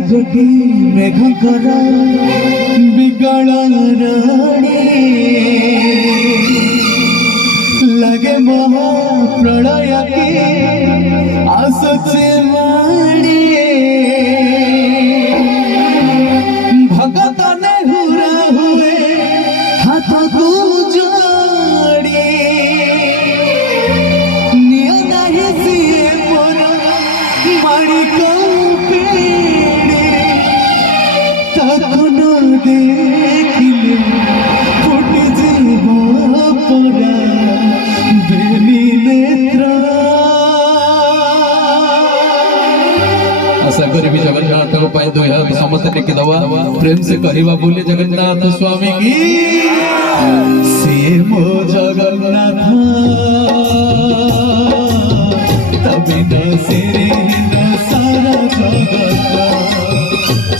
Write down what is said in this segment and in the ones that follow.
ଚାରିଗୋଟି ମେଘଙ୍କର ବିକଳ ରାଣୀ लगे महाप्रलय के आसुचे माड़ी भगत ने हुरा हुए हाथ को जोड़ी नियता ही सिए मोर माड़ी को पेड़े ताको न देखिले फुट जीवा पड़ा आशा करी जगन्नाथ दो हाथ समस्त टेकी दवा प्रेम से कहवा बोले जगन्नाथ स्वामी की सी मो जगन्नाथ तभी न सिरे न सारा जगत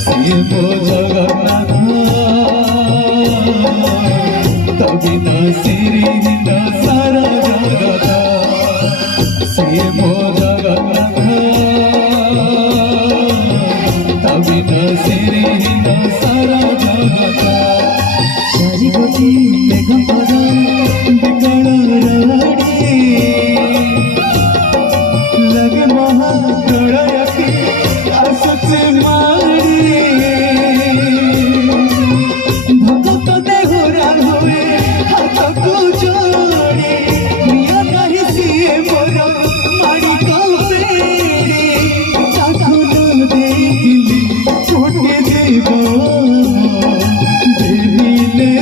सी मो जगन्नाथ तभी न सिरे न सारा जगत सी मो जगन्नाथ तभी न सिरे न सारा जगत चारिगोटी मेघଙ୍କର ବିକଳ ରାଣୀ लगे महाप्रलय के आसुचे माड़ी भगत देहुरा हुए हाथ को जोड़े निया नहीं सिए मोर माड़ी को पेड़े ताको न देखिली छोटे जीव देविले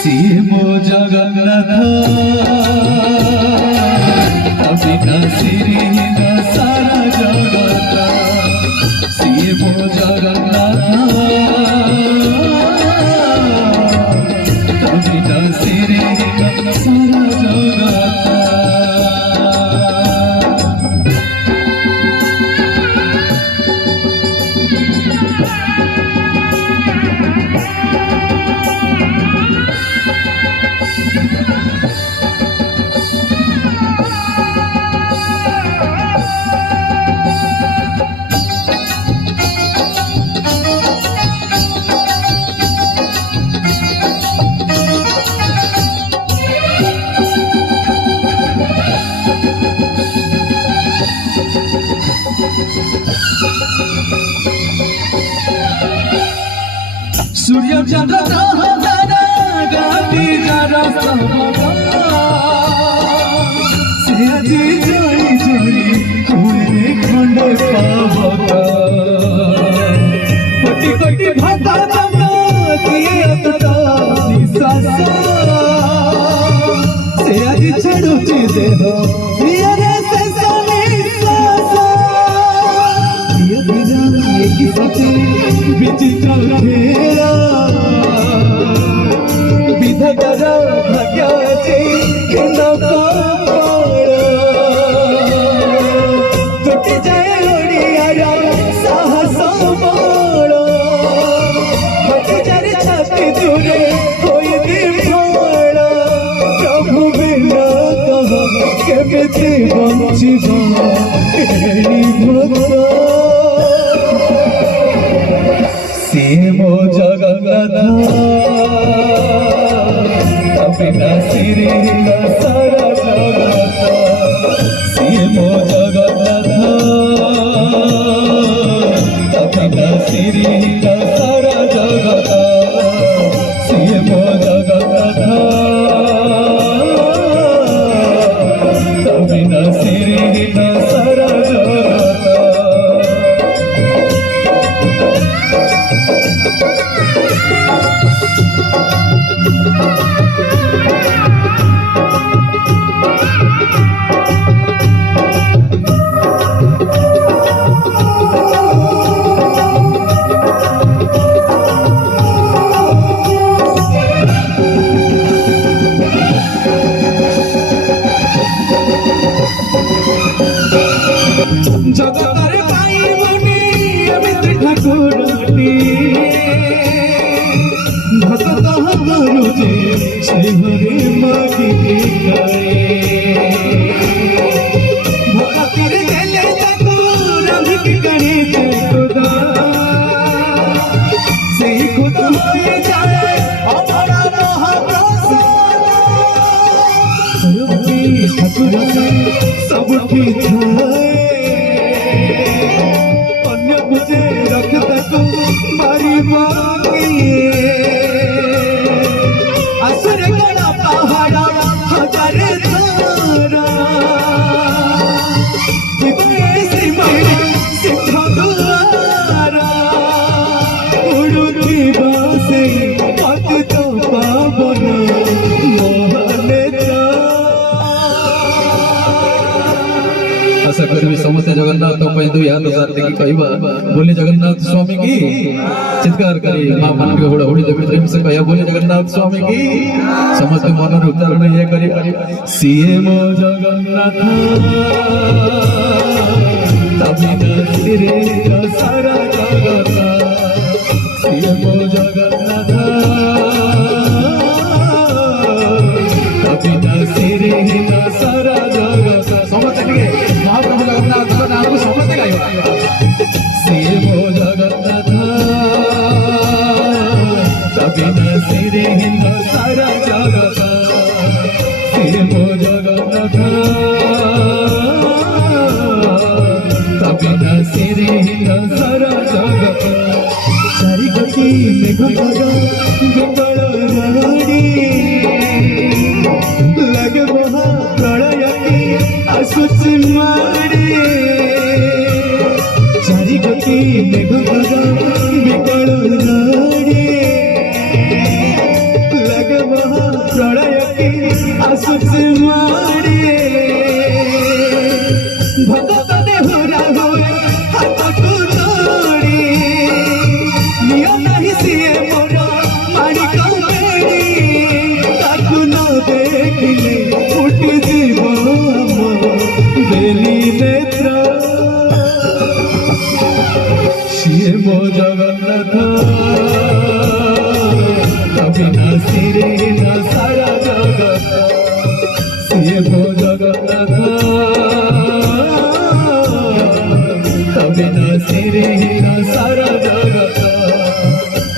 सिए मो जगन्नाथ तभी न सिरे न सारा जगत सिए मो जगन्नाथ तभी न सिरे न सारा जगत सूर्य चंद्र तारा गाती जरा सबका से जी जोई जोई हुए खंड पावका कोटि कोटि भाता बंदा दिए अतटा निसास से जी छड़ुची देह प्रिय से सनिसास ये बिना एक सते विचित्र खेला विधकर भाग्याची तुटी जाए ओडियारा साहस बड़ भक्तर छाती दूरे कोई विफल प्रभु बिना केबे बंचिबा एही भक्त सिए मो जगन्नाथ तभी न सिरे न सारा जगत सिए मो जगन्नाथ तभी न सिरे न सारा जगत सिए मो जगन्नाथ तभी न सिरे न सारा जगत सबुठी ଥାଏ अन्य बुझे रख ताको मारिबा किए आसुरे गड़ा पहाड़ हजारे तारा जीवे सीमा सिद्ध द्वारा उड़ुठी बासे पतित पावन आशा करी समस्त जगन्नाथ दुई हाथ देखी कहवा बोले जगन्नाथ स्वामी की चित्कार करी मां मन के हुड़ा हुड़ी देवी प्रेम से कहया बोले जगन्नाथ स्वामी की समस्त मन उच्चारण ये करी सीए मो जगन्नाथ तभी नसिरे सारा जगत सीए मो जगन्नाथ तभी नसिरे सारा जगत समस्त के महाप्रभु जगन्नाथ का नाम को समझते गाइबा सीए मो जगन्नाथ तभी नसिरे सारा जगत सीए मो जगन्नाथ तभी नसिरे सारा जगत चारि गति मेघ गोपाल रानी लगे महा प्रलय की आसुच मारे चारि गति मेघ विकल रानी लगे महा प्रलय की आसुच मारे भगत देहुरा हुए हाथ को तोड़ी नियो नहीं सिए मोरा मारी कमेड़ी ताकू न देखिले उठ जीव बेली नेत्र सिए मो जगन्नाथ तभी नसिरे न सारा जगत सिए मो जगन्नाथ तभी नसिरे न सारा जगत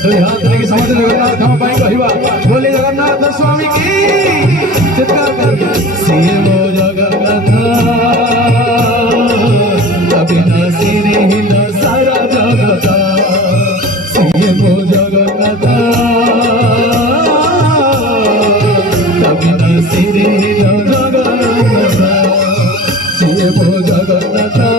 दुई हाथ लेके समस्त जगन्नाथ हम पाई कहवा बोले जगन्नाथ स्वामी की चित्कार कर सीए मो जगन्नाथ तभी नसिरे न सारा जगत सीए मो जगन्नाथ तभी नसिरे न जगन्नाथ सीए मो जगन्नाथ